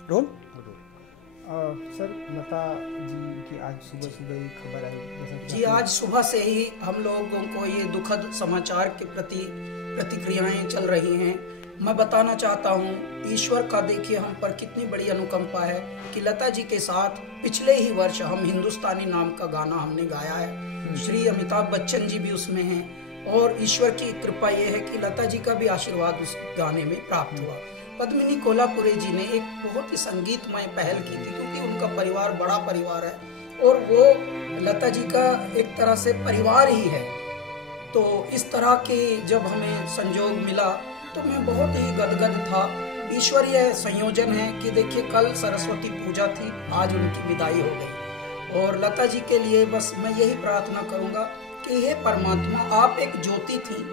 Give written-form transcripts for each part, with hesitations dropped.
Role. Sir, Lata ji की आज सुबह सुबह ही खबर आई, जैसा कि जी आज सुबह से ही हम लोगों को ये दुखद समाचार के प्रति प्रतिक्रियाएं चल रही हैं। मैं बताना चाहता हूँ, ईश्वर का देखिए हम पर कितनी बड़ी अनुकंपा है कि लता जी के साथ पिछले ही वर्ष हम हिंदुस्तानी नाम का गाना हमने गाया है। श्री अमिताभ बच्चन जी भी उसमें हैं और ईश्वर की कृपा ये है कि लता जी का भी आशीर्वाद उस गाने में प्राप्त हुआ। पद्मिनी कोल्हापुरे जी ने एक बहुत ही संगीतमय पहल की थी, क्योंकि उनका परिवार बड़ा परिवार है और वो लता जी का एक तरह से परिवार ही है। तो इस तरह के जब हमें संजोग मिला तो मैं बहुत ही गदगद था। ईश्वरीय संयोजन है कि देखिए कल सरस्वती पूजा थी, आज उनकी विदाई हो गई और लता जी के लिए बस मैं यही प्रार्थना करूंगा कि हे परमात्मा, आप एक ज्योति थी,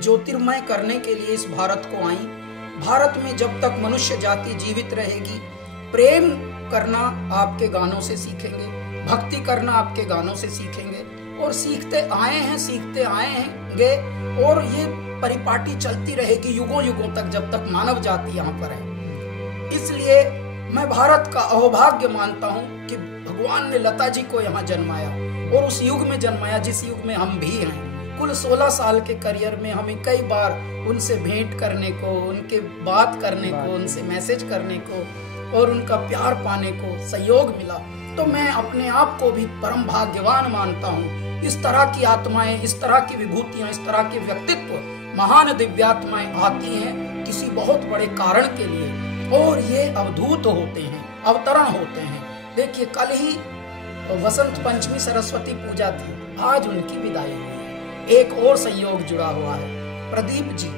ज्योतिर्मय करने के लिए इस भारत को आई। भारत में जब तक मनुष्य जाति जीवित रहेगी, प्रेम करना आपके गानों से सीखेंगे, भक्ति करना आपके गानों से सीखेंगे और सीखते आए हैं और ये परिपाटी चलती रहेगी युगों युगों तक, जब तक मानव जाति यहाँ पर है। इसलिए मैं भारत का अहोभाग्य मानता हूँ कि भगवान ने लता जी को यहाँ जन्माया और उस युग में जन्माया जिस युग में हम भी हैं। कुल 16 साल के करियर में हमें कई बार उनसे भेंट करने को, उनके बात करने को, उनसे मैसेज करने को और उनका प्यार पाने को सहयोग मिला। तो मैं अपने आप को भी परम भाग्यवान मानता हूँ। इस तरह की आत्माएं, इस तरह की विभूतियां, इस तरह के व्यक्तित्व, महान दिव्यात्माएं आती हैं किसी बहुत बड़े कारण के लिए और ये अवधूत होते हैं, अवतरण होते हैं। देखिए कल ही वसंत पंचमी सरस्वती पूजा थी, आज उनकी विदाई हुई है। एक और संयोग जुड़ा हुआ है, प्रदीप जी,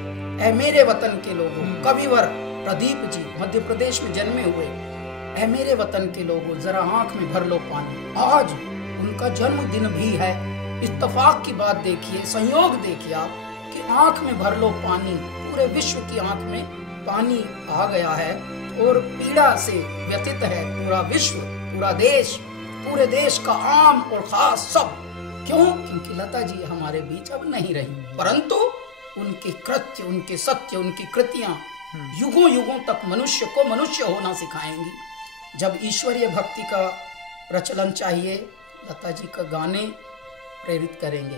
ऐ मेरे वतन के लोगों, कविवर प्रदीप जी मध्य प्रदेश में जन्मे हुए, ऐ मेरे वतन के लोगों जरा आंख में भर लो पानी। आज उनका जन्मदिन भी है। इत्तेफाक की बात देखिए, संयोग देखिए आप कि आंख में भर लो पानी, पूरे विश्व की आंख में पानी आ गया है और पीड़ा से व्यथित है पूरा विश्व, पूरा देश, पूरे देश का आम और खास सब। क्यों? क्योंकि लता जी हमारे बीच अब नहीं रही, परंतु उनके कृत्य, उनके सत्य, उनकी कृतियां युगों युगों तक मनुष्य को मनुष्य होना सिखाएंगी। जब ईश्वरीय भक्ति का प्रचलन चाहिए, लता जी का गाने प्रेरित करेंगे।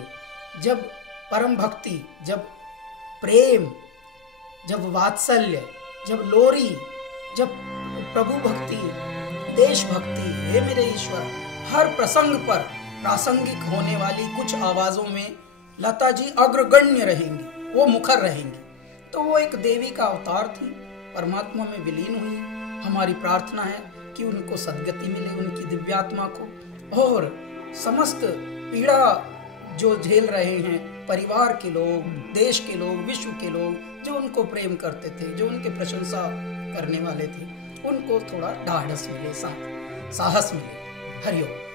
जब परम भक्ति, जब प्रेम, जब वात्सल्य, जब लोरी, जब प्रभु भक्ति, देश भक्ति, हे मेरे ईश्वर, हर प्रसंग पर प्रासंगिक होने वाली कुछ आवाजों में लता जी अग्रगण्य रहेंगी, वो मुखर रहेंगी। तो वो एक देवी का अवतार थी, परमात्मा में विलीन हुई। हमारी प्रार्थना है कि उनको सद्गति मिले, उनकी दिव्यात्मा को, और समस्त पीड़ा जो झेल रहे हैं परिवार के लोग, देश के लोग, विश्व के लोग जो उनको प्रेम करते थे, जो उनके प्रशंसा करने वाले थे, उनको थोड़ा ढाढ़स मिले, साहस मिले। हरिओम।